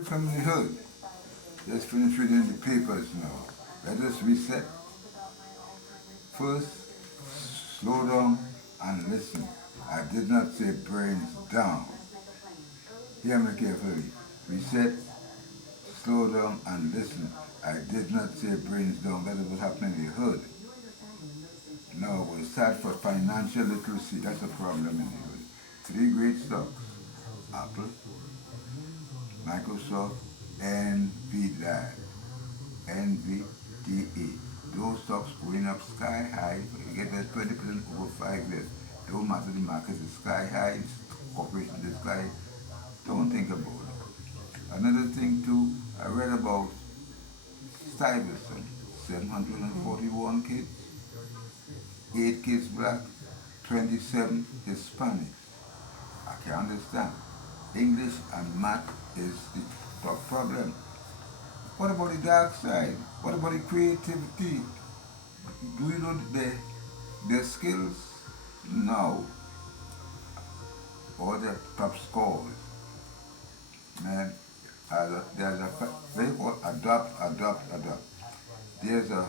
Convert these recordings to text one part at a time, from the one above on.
From the hood. Just finished reading the papers now. Let us reset. First, slow down and listen. I did not say brains down. Hear me carefully. Reset, slow down and listen. I did not say brains down. That is what happened in the hood. Now we'll start for financial literacy. That's a problem in the hood. Three great stocks. Apple, Microsoft, NVDA. NVDA. Those stocks going up sky high. You get that 20% over 5 years. Don't matter the market is sky high, corporation is sky. Don't think about it. Another thing too, I read about Stuyvesant. 741 kids, 8 kids black, 27 Hispanics. I can understand. English and math is the top problem. What about the dark side? What about the creativity? Do you know their skills? No. Or their top scores. Man, there's a very called adopt. There's a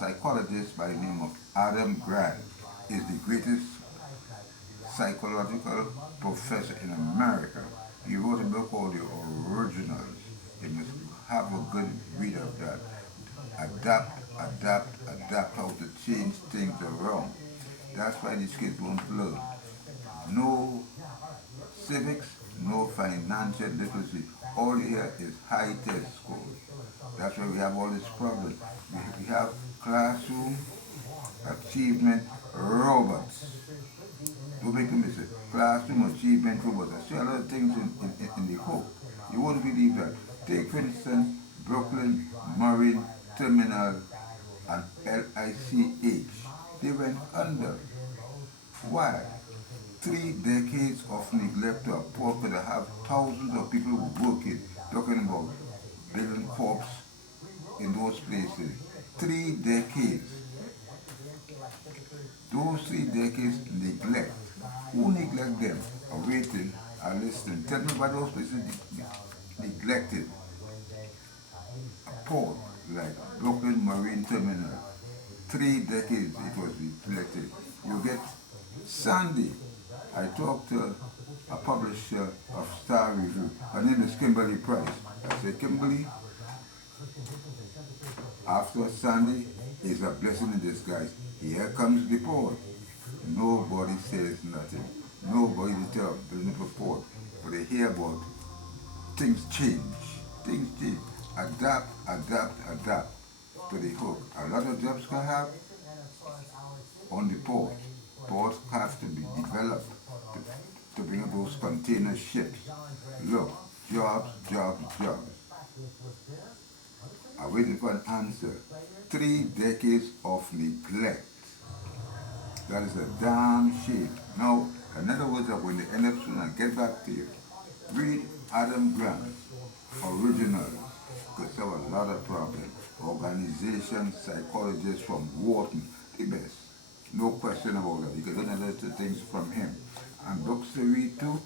psychologist by the name of Adam Grant. Is the greatest psychological professor in America. He wrote a book called The Originals. You must have a good read of that. Adapt how to change things around. That's why these kids won't learn. No civics, no financial literacy. All here is high test scores. That's why we have all these problems. We have classroom achievement robots. Don't make a mistake. Classroom achievement robots. I see a lot of things in the hope. You won't believe that. Take, for instance, Brooklyn Marine Terminal and LICH. They went under. Why? 3 decades of neglect to a port where they have thousands of people working, talking about building corps in those places. 3 decades. Those 3 decades neglect. Who neglect them? Are waiting, are listening. Tell me why those places neglected. A port like Brooklyn Marine Terminal. 3 decades it was neglected. You get Sandy. I talked to a publisher of Star Review. Her name is Kimberly Price. I said, Kimberly, after Sandy is a blessing in disguise. Here comes the port. Nobody says nothing. Nobody tell building a port. But they hear about things change. Things change. Adapt to the hook. A lot of jobs can have on the port. Ports have to be developed to bring up those container ships. Look, jobs. I'm waiting for an answer. 3 decades of neglect. That is a damn shame. Now, in other words, I'm going to end up soon and get back to you. Read Adam Grant's Originals, because there were a lot of problems. Organization psychologist from Wharton, the best. No question about that. You can learn a lot of things from him. And books to read too,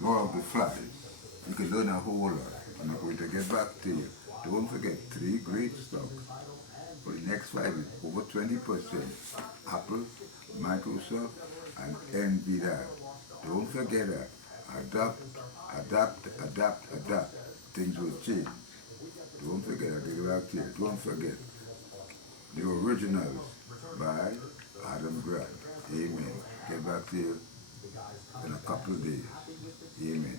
Lord of the Flies. You can learn a whole lot. I'm going to get back to you. Don't forget 3 great stocks. For the next 5 years, over 20%. Apple, Microsoft, and NVIDIA. Don't forget that. Adapt. Things will change. Don't forget, I'll get back to you. Don't forget. The Originals by Adam Grant. Amen. Get back to you in a couple of days. Amen.